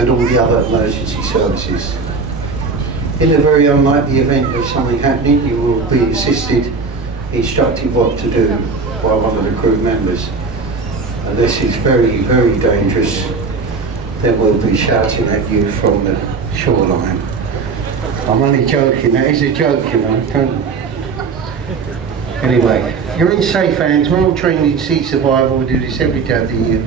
and all the other emergency services. In a very unlikely event of something happening, you will be assisted, instructed what to do by one of the crew members. Unless it's very, very dangerous, then we'll be shouting at you from the shoreline. I'm only joking, that is a joke, you know. Anyway, you're in safe hands. We're all trained in sea survival. We do this every day of the year.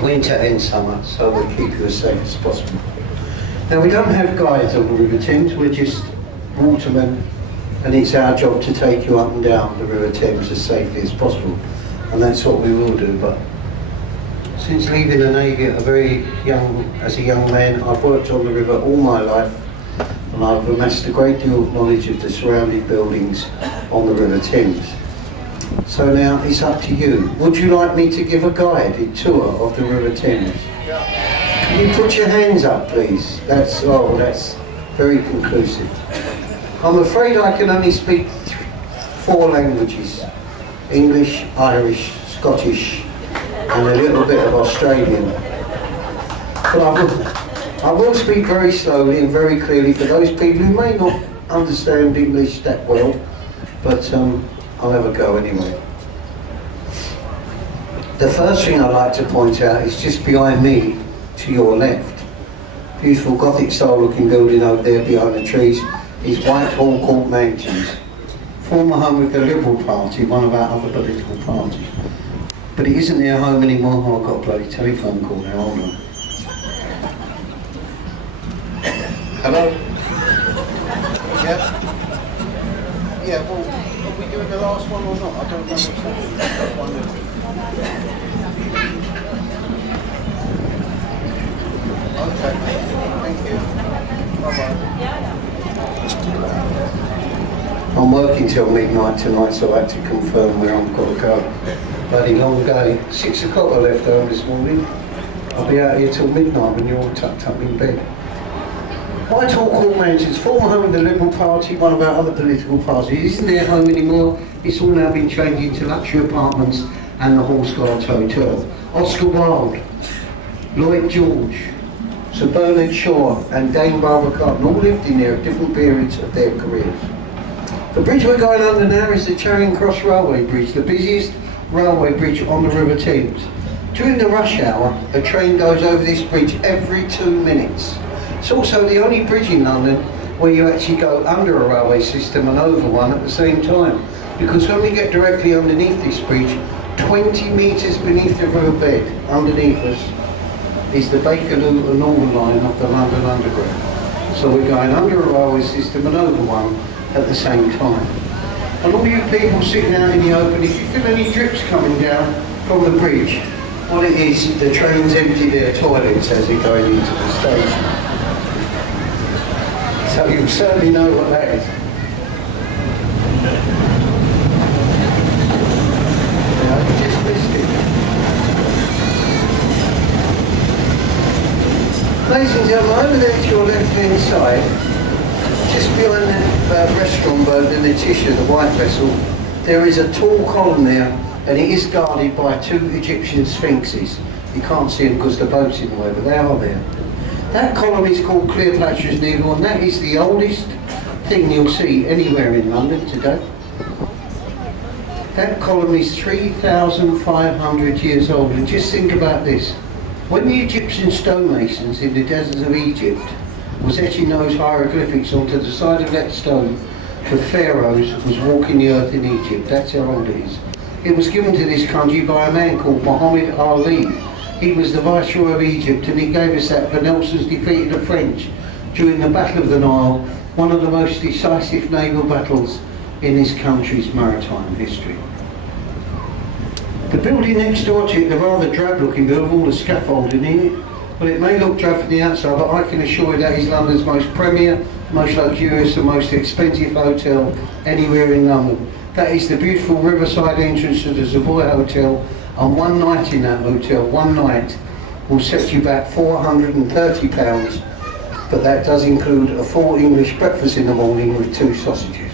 Winter and summer, so we'll keep you as safe as possible. Now, we don't have guides on the River Thames, we're just watermen, and it's our job to take you up and down the River Thames as safely as possible. And that's what we will do. But since leaving the Navy as a young man, I've worked on the river all my life, and I've amassed a great deal of knowledge of the surrounding buildings on the River Thames. So now it's up to you. Would you like me to give a guided tour of the River Thames? Can you put your hands up, please? That's very conclusive. I'm afraid I can only speak 4 languages: English, Irish, Scottish, and a little bit of Australian. But I will speak very slowly and very clearly for those people who may not understand English that well, but I'll have a go anyway. The first thing I'd like to point out is just behind me, to your left. Beautiful Gothic style looking building over there behind the trees is Whitehall Court Mansions. Former home of the Liberal Party, one of our other political parties. But it isn't their home anymore. Oh, I've got a bloody telephone call now, hold on. Hello? Yeah? Yeah, well, are we doing the last one or not? I don't know what's happening. Okay, thank you. Bye-bye. I'm working till midnight tonight, so I had to confirm where I've got to go. Bloody long day. 6 o'clock I left home this morning. I'll be out here till midnight when you're all tucked up in bed. Whitehall Court Mansions, former home of the Liberal Party, one of our other political parties. It isn't their home anymore. It's all now been changed into luxury apartments and the Horse Guards Hotel. Oscar Wilde, Lloyd George, Sir Bernard Shaw and Dame Barbara Carlton all lived in there at different periods of their careers. The bridge we're going under now is the Charing Cross Railway Bridge, the busiest railway bridge on the River Thames. During the rush hour, a train goes over this bridge every 2 minutes. It's also the only bridge in London where you actually go under a railway system and over one at the same time. Because when we get directly underneath this bridge, 20 metres beneath the riverbed underneath us is the Bakerloo and Northern line of the London Underground. So we're going under a railway system and over one at the same time. And all you people sitting out in the open, if you feel any drips coming down from the bridge, what it is, the trains empty their toilets as they're going into the station. So you certainly know what that is. Just missed it. Ladies and gentlemen, over there to your left-hand side, just behind that restaurant boat and Letitia, the white vessel, there is a tall column there, and it is guarded by 2 Egyptian sphinxes. You can't see them because the boat's in the way, but they are there. That column is called Cleopatra's Needle, and that is the oldest thing you'll see anywhere in London today. That column is 3,500 years old, and just think about this. When the Egyptian stonemasons in the deserts of Egypt was etching those hieroglyphics onto the side of that stone, the pharaohs was walking the earth in Egypt. That's how old it is. It was given to this country by a man called Muhammad Ali. He was the Viceroy of Egypt, and he gave us that for Nelson's defeated the French during the Battle of the Nile, one of the most decisive naval battles in this country's maritime history. The building next door to it, the rather drab looking building with all the scaffolding in it, well, it may look drab from the outside, but I can assure you that is London's most premier, most luxurious and most expensive hotel anywhere in London. That is the beautiful riverside entrance to the Savoy Hotel, and one night in that hotel, one night, will set you back £430, but that does include a full English breakfast in the morning with 2 sausages.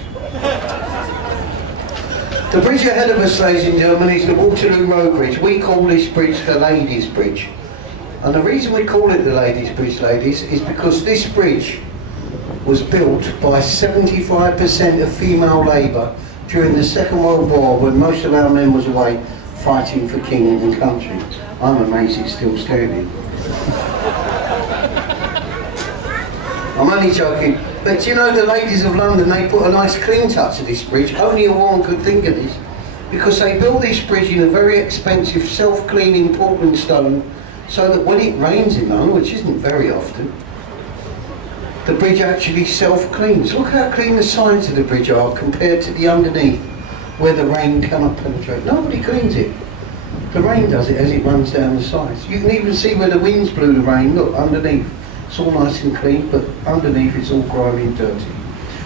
The bridge ahead of us, ladies and gentlemen, is the Waterloo Road Bridge. We call this bridge the Ladies' Bridge. And the reason we call it the Ladies' Bridge, ladies, is because this bridge was built by 75% of female labour during the Second World War, when most of our men was away fighting for king and country. I'm amazed it's still standing. I'm only joking. But do you know, the ladies of London, they put a nice clean touch to this bridge. Only a woman could think of this, because they built this bridge in a very expensive self-cleaning Portland stone, so that when it rains in London, which isn't very often, the bridge actually self-cleans. Look how clean the sides of the bridge are compared to the underneath, where the rain cannot penetrate. Nobody cleans it. The rain does it as it runs down the sides. You can even see where the winds blew the rain. Look, underneath. It's all nice and clean, but underneath it's all grimy and dirty.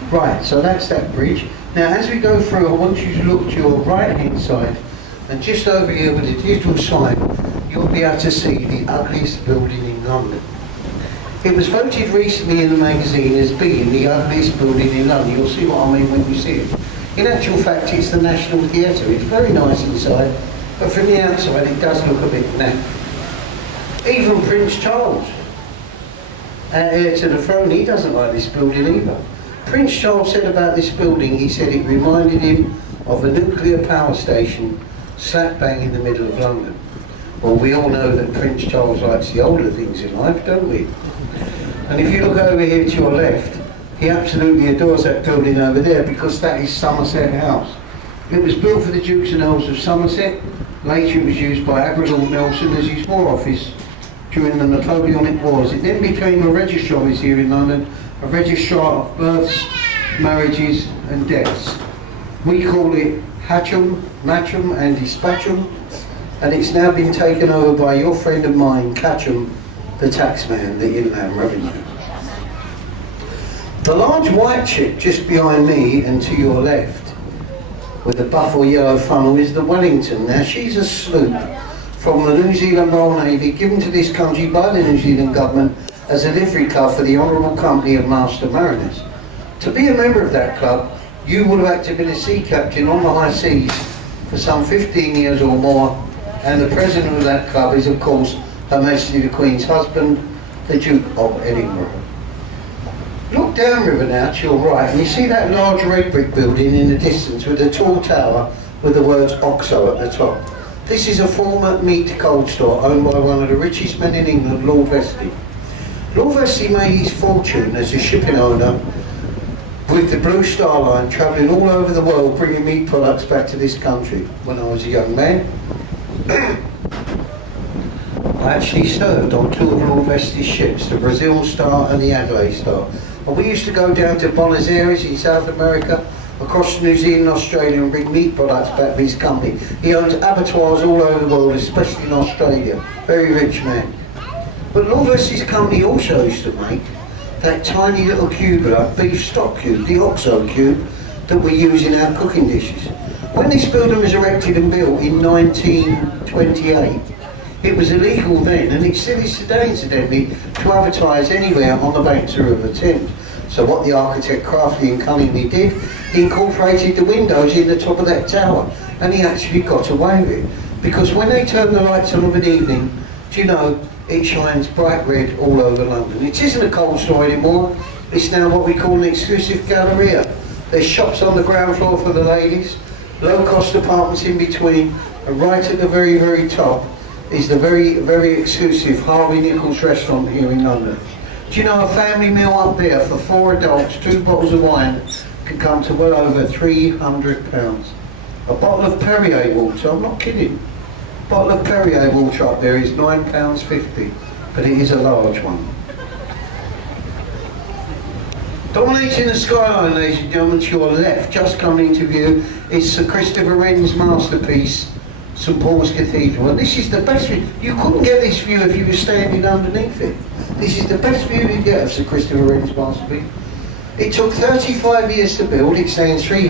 Right, so that's that bridge. Now as we go through, I want you to look to your right hand side, and just over here with the digital sign, you'll be able to see the ugliest building in London. It was voted recently in the magazine as being the ugliest building in London. You'll see what I mean when you see it. In actual fact, it's the National Theatre. It's very nice inside, but from the outside it does look a bit naff. Even Prince Charles, heir to the throne, he doesn't like this building either. Prince Charles said about this building, he said it reminded him of a nuclear power station slap bang in the middle of London. Well, we all know that Prince Charles likes the older things in life, don't we? And if you look over here to your left, he absolutely adores that building over there, because that is Somerset House. It was built for the Dukes and Earls of Somerset. Later it was used by Admiral Nelson as his War Office during the Napoleonic Wars. It then became a registrar office here in London, a registrar of births, marriages and deaths. We call it Hatcham, Matcham and Dispatcham, and it's now been taken over by your friend of mine, Catcham, the taxman, the Inland Revenue. The large white ship just behind me and to your left, with the buff or yellow funnel, is the Wellington. Now she's a sloop from the New Zealand Royal Navy, given to this country by the New Zealand government as a livery club for the Honourable Company of Master Mariners. To be a member of that club, you would have had to have been a sea captain on the high seas for some 15 years or more, and the president of that club is of course Her Majesty the Queen's husband, the Duke of Edinburgh. Look downriver now to your right, and you see that large red brick building in the distance with a tall tower with the words OXO at the top. This is a former meat cold store owned by one of the richest men in England, Lord Vestey. Lord Vestey made his fortune as a shipping owner with the Blue Star Line, travelling all over the world bringing meat products back to this country. When I was a young man, I actually served on two of Lord Vestey's ships, the Brazil Star and the Adelaide Star. And we used to go down to Buenos Aires in South America, across New Zealand and Australia, and bring meat products back to his company. He owns abattoirs all over the world, especially in Australia. Very rich man. But Lord Vestey's company also used to make that tiny little cube, like beef stock cube, the OXO cube, that we use in our cooking dishes. When this building was erected and built in 1928, it was illegal then, and it still is today incidentally, to advertise anywhere on the banks of the River Thames. So what the architect craftily and cunningly did, he incorporated the windows in the top of that tower, and he actually got away with it. Because when they turn the lights on of an evening, do you know, it shines bright red all over London. It isn't a cold store anymore, it's now what we call an exclusive galleria. There's shops on the ground floor for the ladies, low-cost apartments in between, and right at the very, very top is the very, very exclusive Harvey Nichols restaurant here in London. Do you know a family meal up there for 4 adults, 2 bottles of wine, can come to well over £300. A bottle of Perrier water, I'm not kidding. A bottle of Perrier water up there is £9.50, but it is a large one. Dominating the skyline, ladies and gentlemen, to your left, just coming into view, is Sir Christopher Wren's masterpiece, St Paul's Cathedral. And this is the best view. You couldn't get this view if you were standing underneath it. This is the best view you get of Sir Christopher Wren's masterpiece. It took 35 years to build. It stands 3